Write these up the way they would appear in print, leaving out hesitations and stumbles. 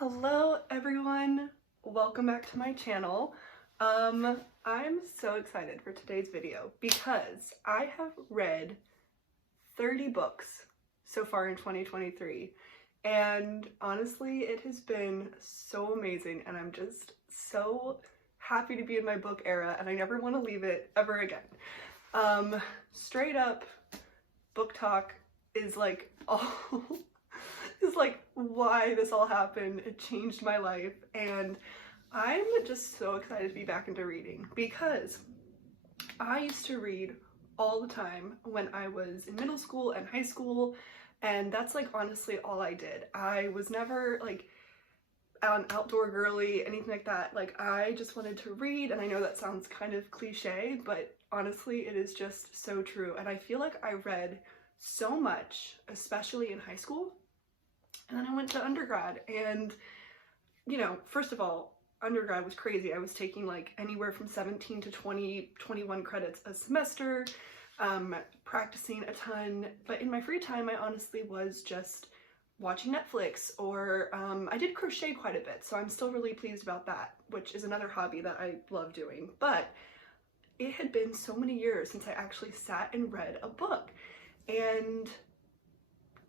Hello everyone, welcome back to my channel. I'm so excited for today's video because I have read 30 books so far in 2023, and honestly it has been so amazing and I'm just so happy to be in my book era and I never want to leave it ever again. Straight up, booktok is like all is like why this all happened. It changed my life and I'm just so excited to be back into reading because I used to read all the time when I was in middle school and high school, and that's like honestly all I did. I was never like an outdoor girly, anything like that. Like I just wanted to read, and I know that sounds kind of cliche, but honestly it is just so true. And I feel like I read so much, especially in high school. And then I went to undergrad and, you know, first of all, undergrad was crazy. I was taking like anywhere from 17 to 20, 21 credits a semester, practicing a ton. But in my free time, I honestly was just watching Netflix or I did crochet quite a bit. So I'm still really pleased about that, which is another hobby that I love doing. But it had been so many years since I actually sat and read a book. And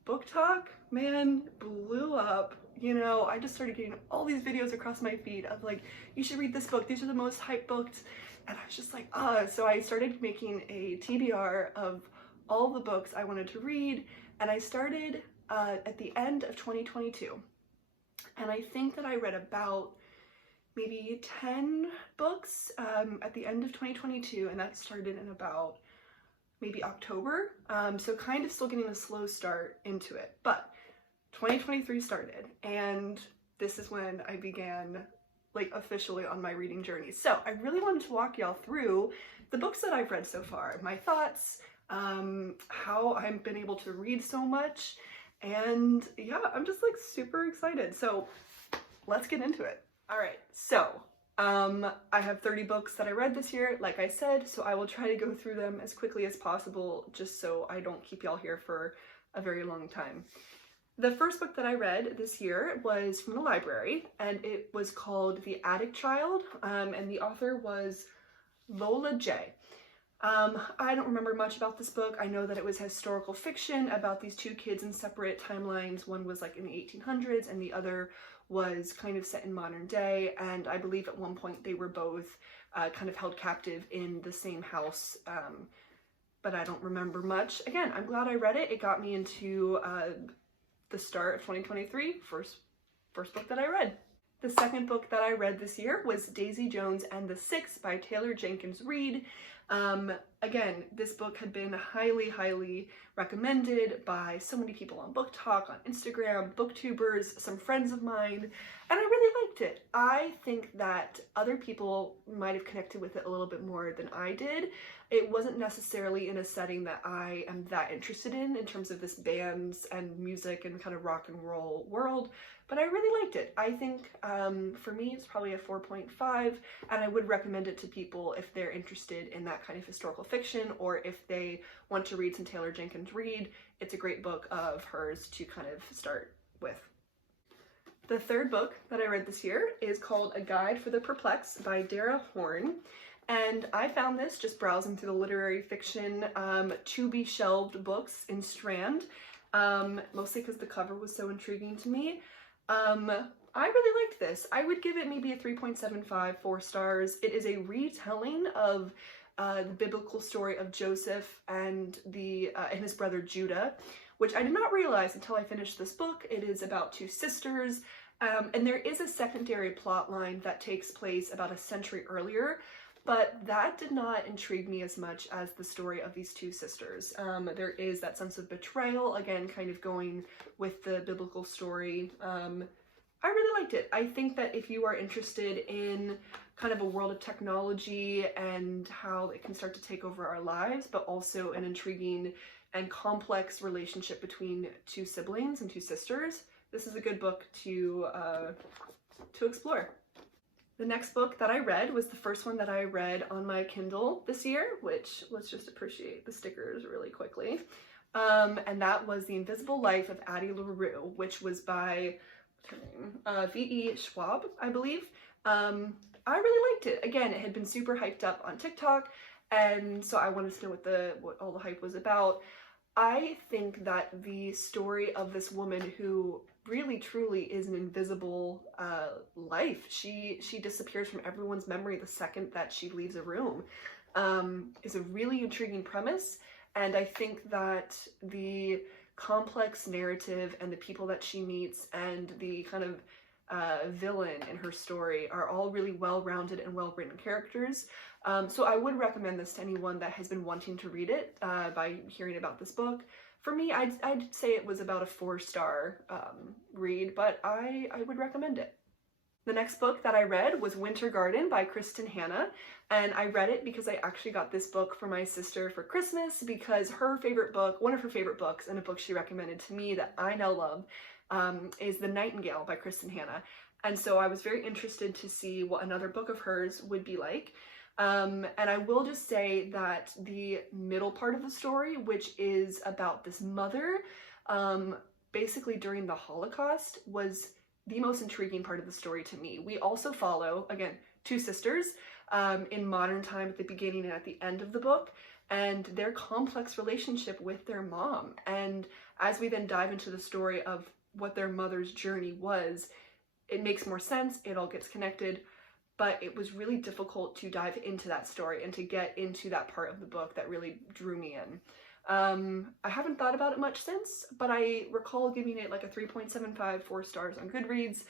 booktok, man, blew up. You know, I just started getting all these videos across my feed of like, you should read this book, these are the most hyped books, and I was just like, so I started making a TBR of all the books I wanted to read, and I started at the end of 2022, and I think that I read about maybe 10 books at the end of 2022, and that started in about maybe October, so kind of still getting a slow start into it, but 2023 started and this is when I began like officially on my reading journey. So I really wanted to walk y'all through the books that I've read so far, my thoughts, how I've been able to read so much, and yeah, I'm just like super excited. So let's get into it. All right, so I have 30 books that I read this year, like I said, so I will try to go through them as quickly as possible just so I don't keep y'all here for a very long time. The first book that I read this year was from the library, and it was called The Attic Child, and the author was Lola J. I don't remember much about this book. I know that it was historical fiction about these two kids in separate timelines. One was like in the 1800s and the other was kind of set in modern day, and I believe at one point they were both kind of held captive in the same house, but I don't remember much. Again, I'm glad I read it. It got me into the start of 2023, first book that I read. The second book that I read this year was Daisy Jones and the Six by Taylor Jenkins Reid. Again, this book had been highly recommended by so many people on booktok, on Instagram, booktubers, some friends of mine, and I really liked it. I think that other people might have connected with it a little bit more than I did. It wasn't necessarily in a setting that I am that interested in terms of this bands and music and kind of rock and roll world, but I really liked it. I think for me it's probably a 4.5, and I would recommend it to people if they're interested in that kind of historical fiction or if they want to read some Taylor Jenkins Reid. It's a great book of hers to kind of start with. The third book that I read this year is called A Guide for the Perplexed by Dara Horn. And I found this just browsing through the literary fiction to be shelved books in Strand, mostly because the cover was so intriguing to me. I really liked this. I would give it maybe a 3.75, 4 stars. It is a retelling of the biblical story of Joseph and his brother Judah, which I did not realize until I finished this book. It is about two sisters, and there is a secondary plot line that takes place about a century earlier, but that did not intrigue me as much as the story of these two sisters. There is that sense of betrayal, again, kind of going with the biblical story. I really liked it. I think that if you are interested in kind of a world of technology and how it can start to take over our lives, but also an intriguing and complex relationship between two siblings and two sisters, this is a good book to explore. The next book that I read was the first one that I read on my Kindle this year, which, let's just appreciate the stickers really quickly. And that was The Invisible Life of Addie LaRue, which was by what's her name? V.E. Schwab, I believe. I really liked it. Again, it had been super hyped up on TikTok, and so I wanted to know what all the hype was about. I think that the story of this woman who really truly is an invisible life, she disappears from everyone's memory the second that she leaves a room, is a really intriguing premise. And I think that the complex narrative and the people that she meets and the kind of villain in her story are all really well-rounded and well-written characters. So I would recommend this to anyone that has been wanting to read it by hearing about this book. For me, I'd say it was about a 4-star read, but I would recommend it. The next book that I read was Winter Garden by Kristen Hanna, and I read it because I actually got this book for my sister for Christmas because her favorite book, one of her favorite books, and a book she recommended to me that I now love, is The Nightingale by Kristen Hanna. And so I was very interested to see what another book of hers would be like. And I will just say that the middle part of the story, which is about this mother, basically during the Holocaust, was the most intriguing part of the story to me. We also follow, again, 2 sisters in modern time at the beginning and at the end of the book, and their complex relationship with their mom. And as we then dive into the story of what their mother's journey was, it makes more sense, it all gets connected, but it was really difficult to dive into that story and to get into that part of the book that really drew me in. I haven't thought about it much since, but I recall giving it like a 3.75, 4 stars on Goodreads.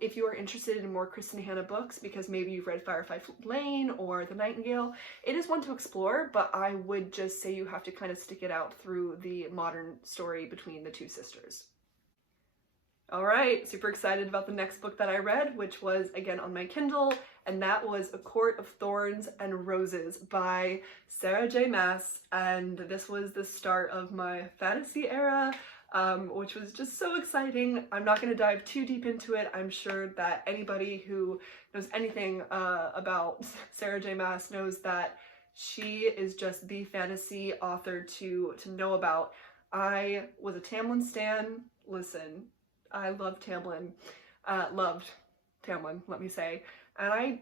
If you are interested in more Kristen Hanna books, because maybe you've read Firefly Lane or The Nightingale, it is one to explore, but I would just say you have to kind of stick it out through the modern story between the 2 sisters. All right, super excited about the next book that I read, which was again on my Kindle, and that was A Court of Thorns and Roses by Sarah J. Maas. And this was the start of my fantasy era, which was just so exciting. I'm not going to dive too deep into it. I'm sure that anybody who knows anything about Sarah J. Maas knows that she is just the fantasy author to know about. I was a Tamlin stan. Listen, I loved Tamlin, let me say, and I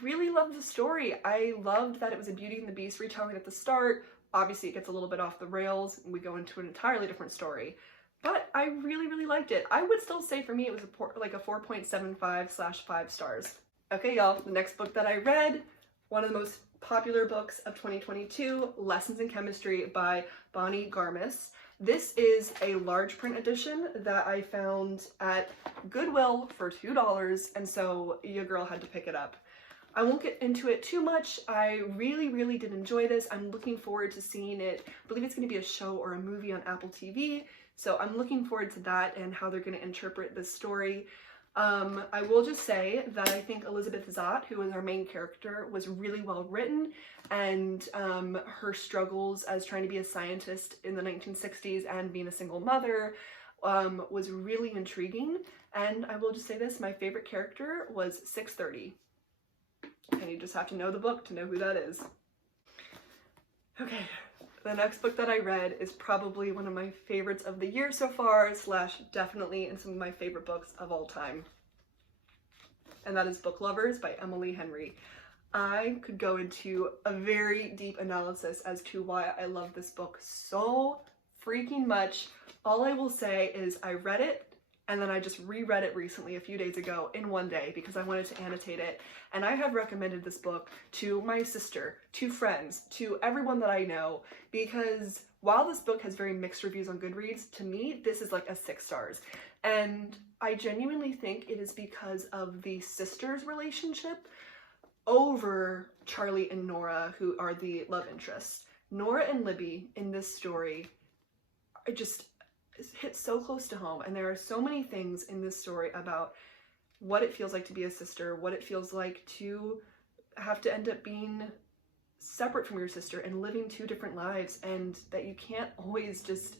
really loved the story. I loved that it was a Beauty and the Beast retelling at the start. Obviously it gets a little bit off the rails and we go into an entirely different story, but I really liked it. I would still say for me it was like a 4.75/5 stars. Okay y'all, the next book that I read, one of the most popular books of 2022, Lessons in Chemistry by Bonnie Garmis. This is a large print edition that I found at Goodwill for $2, and so your girl had to pick it up. I won't get into it too much. I really did enjoy this. I'm looking forward to seeing it. I believe it's going to be a show or a movie on Apple TV, so I'm looking forward to that and how they're going to interpret this story. I will just say that I think Elizabeth Zott, who is our main character, was really well written, and her struggles as trying to be a scientist in the 1960s and being a single mother was really intriguing. And I will just say this, my favorite character was 630. And you just have to know the book to know who that is. Okay, the next book that I read is probably one of my favorites of the year so far, / definitely in some of my favorite books of all time. And that is Book Lovers by Emily Henry. I could go into a very deep analysis as to why I love this book so freaking much. All I will say is I read it, and then I just reread it recently a few days ago in one day because I wanted to annotate it. And I have recommended this book to my sister, to friends, to everyone that I know, because while this book has very mixed reviews on Goodreads, to me, this is like a 6 stars. And I genuinely think it is because of the sisters' relationship over Charlie and Nora, who are the love interests. Nora and Libby in this story are just hit so close to home, and there are so many things in this story about what it feels like to be a sister, what it feels like to have to end up being separate from your sister and living 2 different lives, and that you can't always just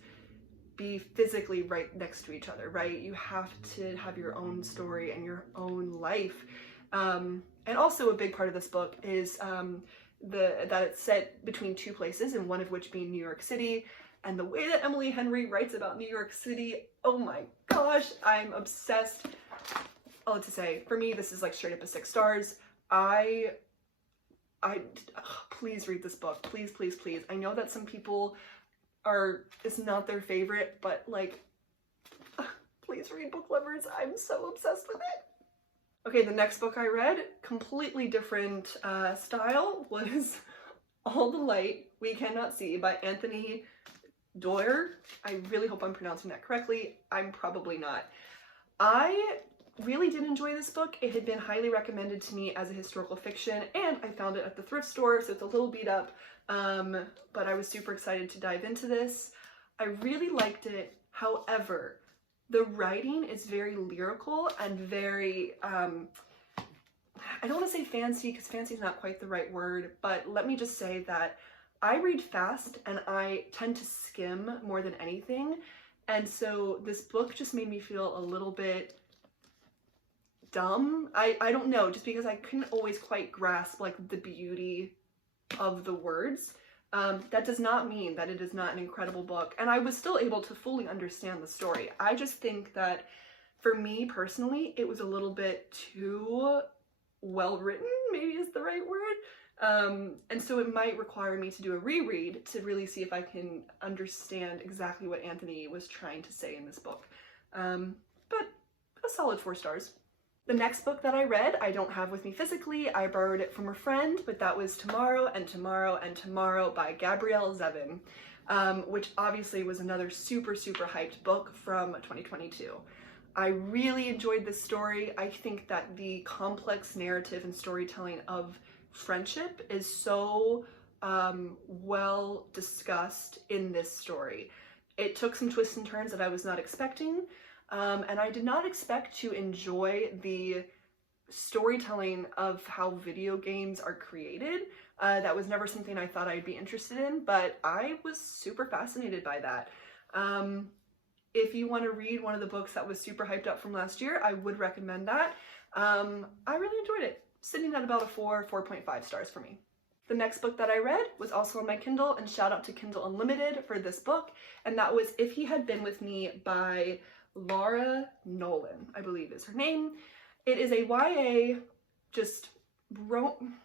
be physically right next to each other, right? You have to have your own story and your own life. And also a big part of this book is that it's set between 2 places, and one of which being New York City. and the way that Emily Henry writes about New York City, oh my gosh, I'm obsessed. All to say, for me, this is like straight up a 6 stars. Please read this book. Please, please, please. I know that some people it's not their favorite, but like, please read, book lovers. I'm so obsessed with it. Okay, the next book I read, completely different style, was All the Light We Cannot See by Anthony Doerr. I really hope I'm pronouncing that correctly. I'm probably not. I really did enjoy this book. It had been highly recommended to me as a historical fiction, and I found it at the thrift store, so it's a little beat up, but I was super excited to dive into this. I really liked it. However, the writing is very lyrical and very, I don't want to say fancy, because fancy is not quite the right word, but let me just say that I read fast and I tend to skim more than anything, and so this book just made me feel a little bit dumb. I don't know, just because I couldn't always quite grasp like the beauty of the words. That does not mean that it is not an incredible book, and I was still able to fully understand the story. I just think that for me personally, it was a little bit too well written, maybe is the right word. And so it might require me to do a reread to really see if I can understand exactly what Anthony was trying to say in this book. But a solid 4 stars. The next book that I read, I don't have with me physically. I borrowed it from a friend, but that was Tomorrow and Tomorrow and Tomorrow by Gabrielle Zevin, which obviously was another super, super hyped book from 2022. I really enjoyed this story. I think that the complex narrative and storytelling of friendship is so well discussed in this story. It took some twists and turns that I was not expecting. And I did not expect to enjoy the storytelling of how video games are created. That was never something I thought I'd be interested in, but I was super fascinated by that. If you want to read one of the books that was super hyped up from last year, I would recommend that. I really enjoyed it, sitting at about a 4.5 stars for me. The next book that I read was also on my Kindle, and shout out to Kindle Unlimited for this book, and that was If He Had Been With Me by Laura Nolan, I believe is her name. It is a YA, just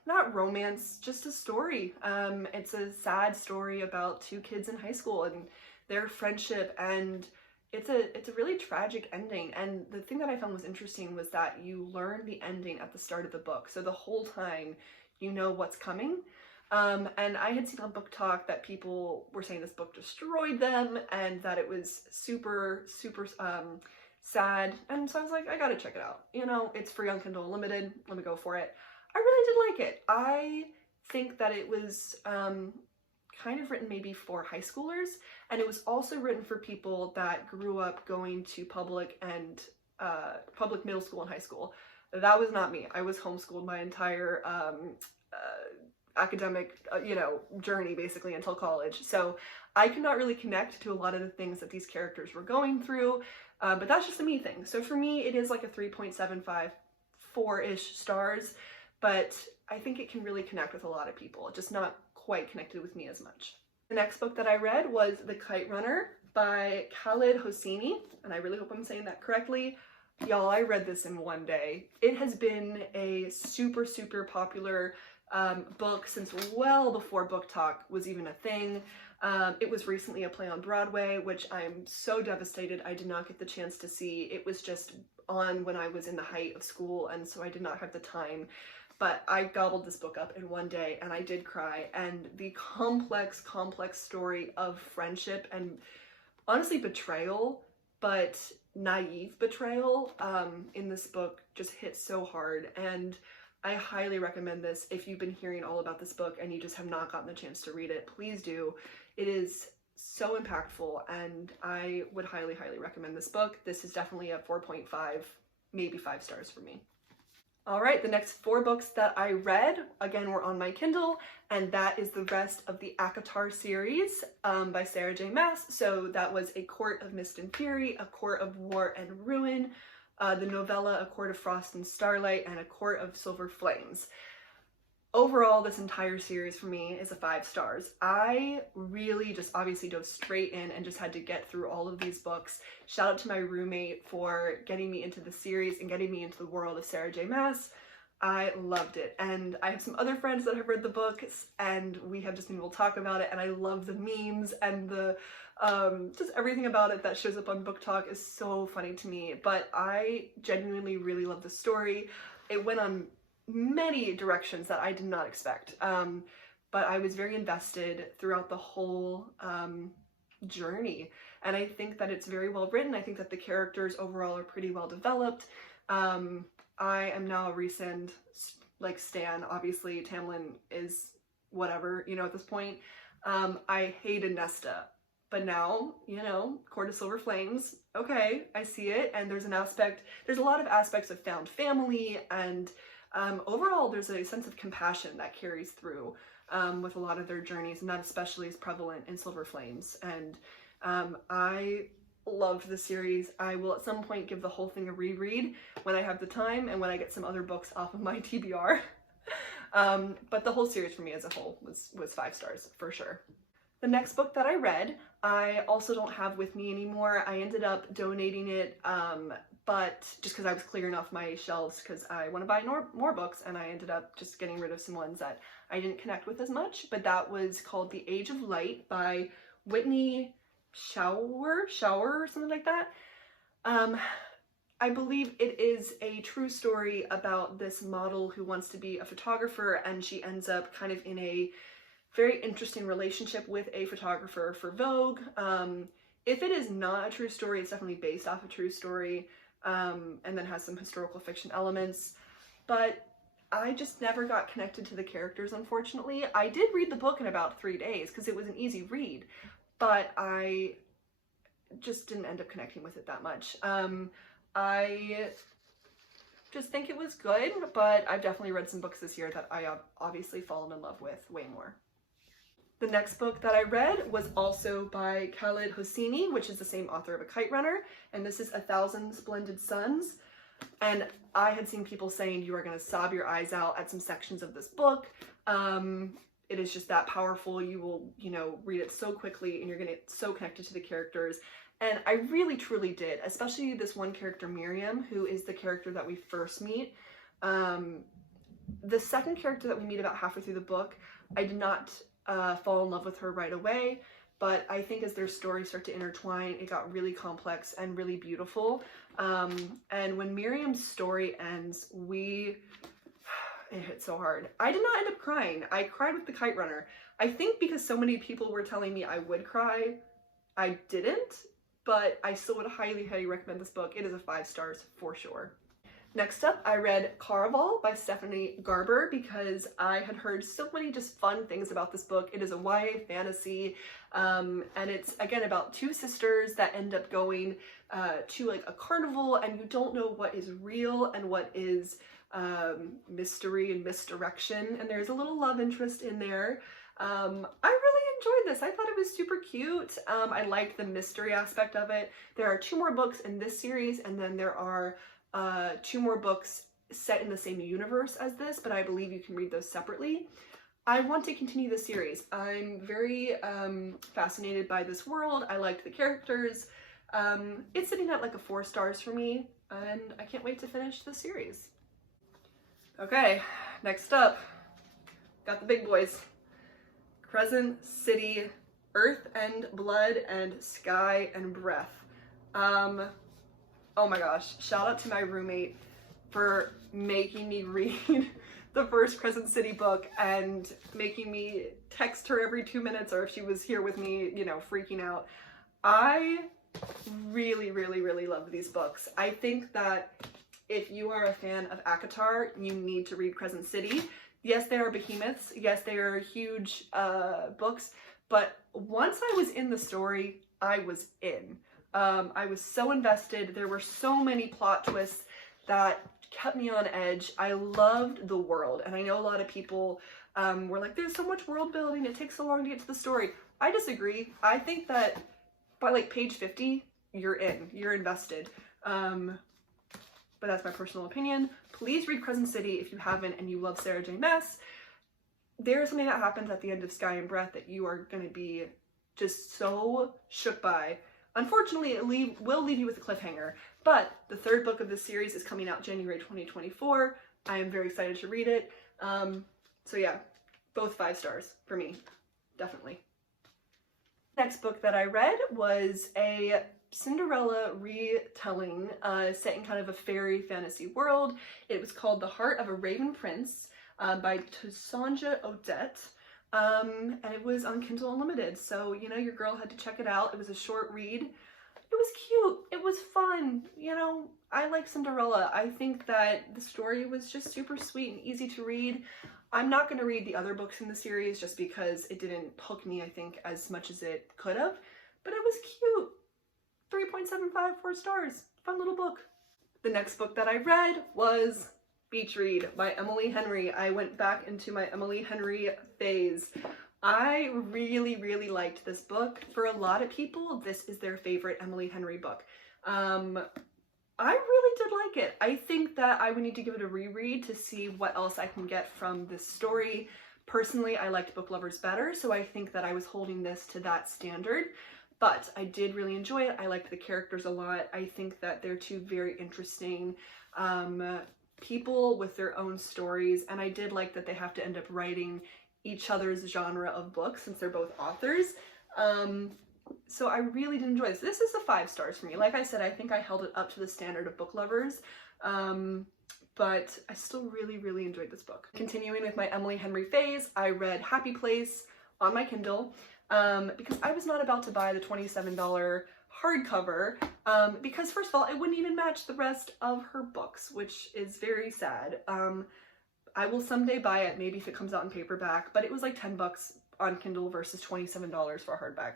not romance, just a story. It's a sad story about 2 kids in high school and their friendship, and it's a really tragic ending. And the thing that I found was interesting was that you learn the ending at the start of the book, so the whole time you know what's coming. And I had seen on BookTok that people were saying this book destroyed them and that it was super, super sad. And so I was like, I gotta check it out. You know, it's free on Kindle Unlimited. Let me go for it. I really did like it. I think that it was kind of written maybe for high schoolers, and it was also written for people that grew up going to public middle school and high school. That was not me. I was homeschooled my entire academic, journey basically until college. So I could not really connect to a lot of the things that these characters were going through, but that's just a me thing. So for me, it is like a 3.75, 4-ish stars, but I think it can really connect with a lot of people, just not quite connected with me as much. The next book that I read was The Kite Runner by Khaled Hosseini, and I really hope I'm saying that correctly. Y'all, I read this in one day. It has been a super, super popular book since well before BookTok was even a thing. It was recently a play on Broadway, which I'm so devastated I did not get the chance to see. It was just on when I was in the height of school, and so I did not have the time. But I gobbled this book up in one day, and I did cry. And the complex story of friendship and honestly betrayal, but naive betrayal in this book just hit so hard. And I highly recommend this. If you've been hearing all about this book and you just have not gotten the chance to read it, please do. It is so impactful, and I would highly, highly recommend this book. This is definitely a 4.5, maybe 5 stars for me. All right, the next 4 books that I read, again, were on my Kindle, and that is the rest of the ACOTAR series by Sarah J. Maas. So that was A Court of Mist and Fury, A Court of War and Ruin, the novella A Court of Frost and Starlight, and A Court of Silver Flames. overall, this entire series for me is a 5 stars. I really just obviously dove straight in and just had to get through all of these books. Shout out to my roommate for getting me into the series and getting me into the world of Sarah J. Maas. I loved it, and I have some other friends that have read the books, and we have just been able to talk about it, and I love the memes and the just everything about it that shows up on booktok is so funny to me. But I genuinely really love the story. It went on many directions that I did not expect, but I was very invested throughout the whole journey, and I think that it's very well written. I think that the characters overall are pretty well developed. I am now a Rhysand like stan. Obviously Tamlin is whatever, you know, at this point. I hated Nesta, but now, you know, Court of Silver Flames, okay, I see it, and there's a lot of aspects of found family, and overall there's a sense of compassion that carries through with a lot of their journeys, and that especially is prevalent in Silver Flames. And I loved the series. I will at some point give the whole thing a reread when I have the time and when I get some other books off of my TBR. But the whole series for me as a whole was 5 stars for sure. The next book that I read, I also don't have with me anymore. I ended up donating it, but just because I was clearing off my shelves because I want to buy more books, and I ended up just getting rid of some ones that I didn't connect with as much. But that was called The Age of Light by Whitney Shower or something like that. I believe it is a true story about this model who wants to be a photographer, and she ends up kind of in a very interesting relationship with a photographer for Vogue. If it is not a true story, it's definitely based off a true story, and then has some historical fiction elements. But I just never got connected to the characters, unfortunately. I did read the book in about 3 days because it was an easy read, but I just didn't end up connecting with it that much. I just think it was good, but I've definitely read some books this year that I have obviously fallen in love with way more. The next book that I read was also by Khaled Hosseini, which is the same author of A Kite Runner, and this is 1,000 Splendid Suns. And I had seen people saying you are going to sob your eyes out at some sections of this book. It is just that powerful. You will, you know, read it so quickly and you're going to get so connected to the characters. And I really truly did, especially this one character, Miriam, who is the character that we first meet. The second character that we meet about halfway through the book, I did not fall in love with her right away, but I think as their stories start to intertwine, it got really complex and really beautiful. And when Miriam's story ends, it hit so hard. I did not end up crying. I cried with The Kite Runner. I think because so many people were telling me I would cry, I didn't, but I still would highly, highly recommend this book. It is a 5 stars for sure. Next up, I read Caraval by Stephanie Garber because I had heard so many just fun things about this book. It is a YA fantasy, and it's again about 2 sisters that end up going to like a carnival, and you don't know what is real and what is mystery and misdirection, and there's a little love interest in there. I really enjoyed this. I thought it was super cute. I liked the mystery aspect of it. There are 2 more books in this series, and then there are 2 more books set in the same universe as this, but I believe you can read those separately. I want to continue the series. I'm very fascinated by this world. I liked the characters. It's sitting at like a 4 stars for me, and I can't wait to finish the series. Okay, next up, got the big boys. Crescent City, Earth and Blood and Sky and Breath. Oh my gosh, shout out to my roommate for making me read the first Crescent City book and making me text her every 2 minutes, or if she was here with me, you know, freaking out. I really, really, really love these books. I think that if you are a fan of ACOTAR, you need to read Crescent City. Yes, they are behemoths. Yes, they are huge books, but once I was in the story, I was in. I was so invested. There were so many plot twists that kept me on edge. I loved the world, and I know a lot of people were like, there's so much world building, it takes so long to get to the story. I disagree. I think that by like page 50, you're in, you're invested. But that's my personal opinion. Please read Crescent City if you haven't and you love Sarah J. Maas. there's something that happens at the end of Sky and Breath that you are going to be just so shook by. Unfortunately, it will leave you with a cliffhanger, but the third book of this series is coming out January 2024. I am very excited to read it. So yeah, both 5 stars for me, definitely. Next book that I read was a Cinderella retelling set in kind of a fairy fantasy world. It was called The Heart of a Raven Prince by Tusanja Odette. And it was on Kindle Unlimited, so you know, your girl had to check it out. It was a short read. It was cute, it was fun, you know, I like Cinderella. I think that the story was just super sweet and easy to read. I'm not going to read the other books in the series just because it didn't hook me, I think, as much as it could have, but it was cute. 3.75, 4 stars. Fun little book. The next book that I read was Beach Read by Emily Henry. I went back into my Emily Henry phase. I really, really liked this book. For a lot of people, this is their favorite Emily Henry book. I really did like it. I think that I would need to give it a reread to see what else I can get from this story. Personally, I liked Book Lovers better, so I think that I was holding this to that standard. But I did really enjoy it. I liked the characters a lot. I think that they're two very interesting people with their own stories, and I did like that they have to end up writing each other's genre of books since they're both authors. So I really did enjoy this. This is a 5 stars for me. Like I said, I think I held it up to the standard of Book Lovers, but I still really, really enjoyed this book. Continuing with my Emily Henry phase, I read Happy Place on my Kindle because I was not about to buy the $27 hardcover because first of all, it wouldn't even match the rest of her books, which is very sad. I will someday buy it, maybe if it comes out in paperback, but it was like 10 bucks on Kindle versus $27 for a hardback.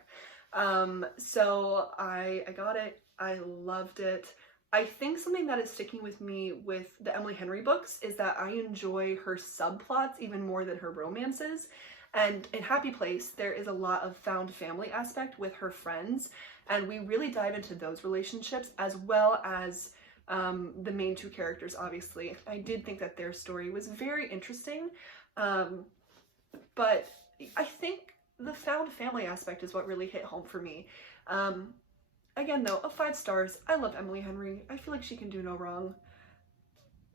So I got it. I loved it. I think something that is sticking with me with the Emily Henry books is that I enjoy her subplots even more than her romances. And in Happy Place, there is a lot of found family aspect with her friends, and we really dive into those relationships as well as the main 2 characters, obviously. I did think that their story was very interesting, but I think the found family aspect is what really hit home for me. Again though, of 5 stars, I love Emily Henry. I feel like she can do no wrong.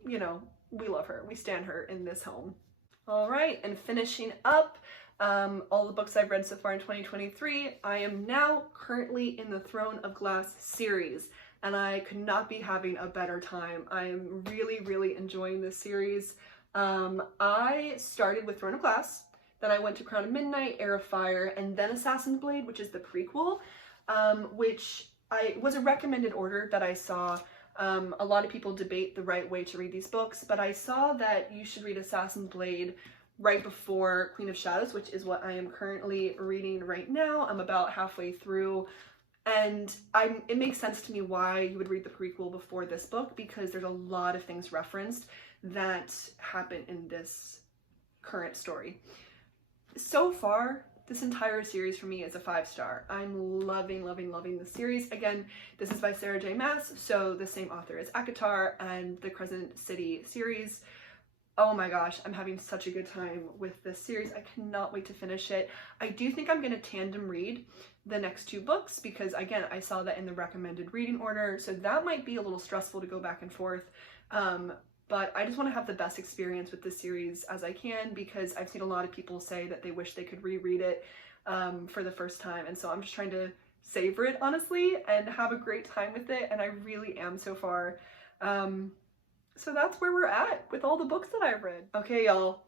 You know, we love her. We stan her in this home. Alright, and finishing up all the books I've read so far in 2023, I am now currently in the Throne of Glass series, and I could not be having a better time. I am really, really enjoying this series. I started with Throne of Glass, then I went to Crown of Midnight, Heir of Fire, and then Assassin's Blade, which is the prequel, which was a recommended order that I saw. A lot of people debate the right way to read these books, but I saw that you should read Assassin's Blade right before Queen of Shadows, which is what I am currently reading right now. I'm about halfway through, and it makes sense to me why you would read the prequel before this book, because there's a lot of things referenced that happen in this current story. So far, this entire series for me is a 5 star. I'm loving, loving, loving this series. Again, this is by Sarah J. Maas, so the same author as ACOTAR and the Crescent City series. Oh my gosh, I'm having such a good time with this series. I cannot wait to finish it. I do think I'm going to tandem read the next 2 books because, again, I saw that in the recommended reading order, so that might be a little stressful to go back and forth. But I just want to have the best experience with this series as I can, because I've seen a lot of people say that they wish they could reread it for the first time, and so I'm just trying to savor it, honestly, and have a great time with it, and I really am so far. So that's where we're at with all the books that I've read. Okay, y'all.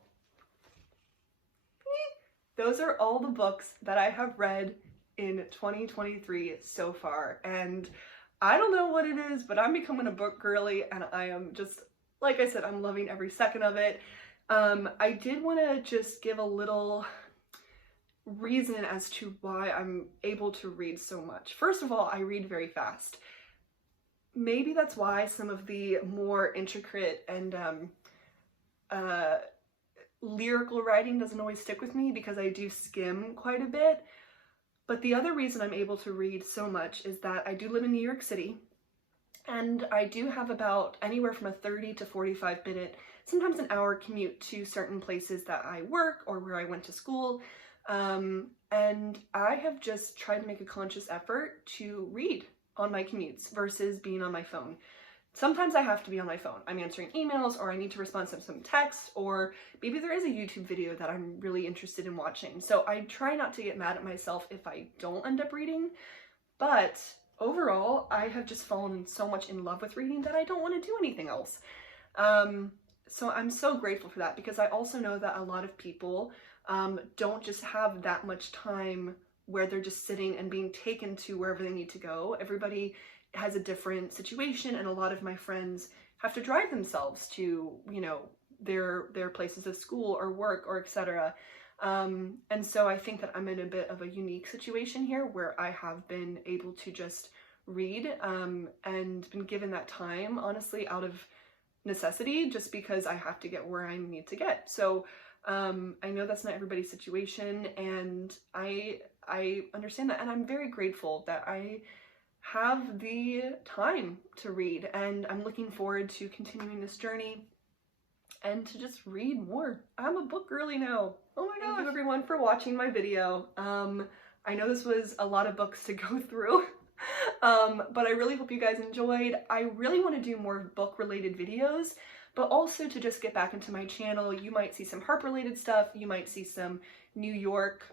Those are all the books that I have read in 2023 so far, and I don't know what it is, but I'm becoming a book girly, and I am just, like I said, I'm loving every second of it. I did want to just give a little reason as to why I'm able to read so much. First of all, I read very fast. Maybe that's why some of the more intricate and lyrical writing doesn't always stick with me, because I do skim quite a bit. But the other reason I'm able to read so much is that I do live in New York City, And I do have about anywhere from a 30 to 45 minute, sometimes an hour commute to certain places that I work or where I went to school. And I have just tried to make a conscious effort to read on my commutes versus being on my phone. Sometimes I have to be on my phone. I'm answering emails, or I need to respond to some text, or maybe there is a YouTube video that I'm really interested in watching. So I try not to get mad at myself if I don't end up reading, but overall, I have just fallen so much in love with reading that I don't want to do anything else. So I'm so grateful for that, because I also know that a lot of people don't just have that much time where they're just sitting and being taken to wherever they need to go. Everybody has a different situation, and a lot of my friends have to drive themselves to, you know, their places of school or work or etc. And so I think that I'm in a bit of a unique situation here where I have been able to just read and been given that time, honestly, out of necessity, just because I have to get where I need to get. So I know that's not everybody's situation, and I understand that, and I'm very grateful that I have the time to read, and I'm looking forward to continuing this journey and to just read more. I'm a book girly now. Oh my gosh. Thank you everyone for watching my video. I know this was a lot of books to go through, but I really hope you guys enjoyed. I really want to do more book related videos, but also to just get back into my channel. You might see some Harp related stuff. You might see some New York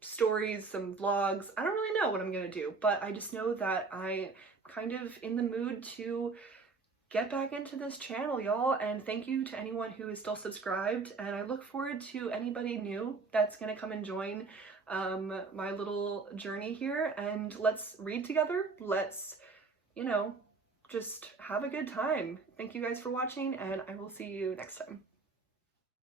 stories, some vlogs. I don't really know what I'm gonna do, but I just know that I'm kind of in the mood to get back into this channel, y'all, and thank you to anyone who is still subscribed, and I look forward to anybody new that's gonna come and join my little journey here, and let's read together. Let's, you know, just have a good time. Thank you guys for watching, and I will see you next time.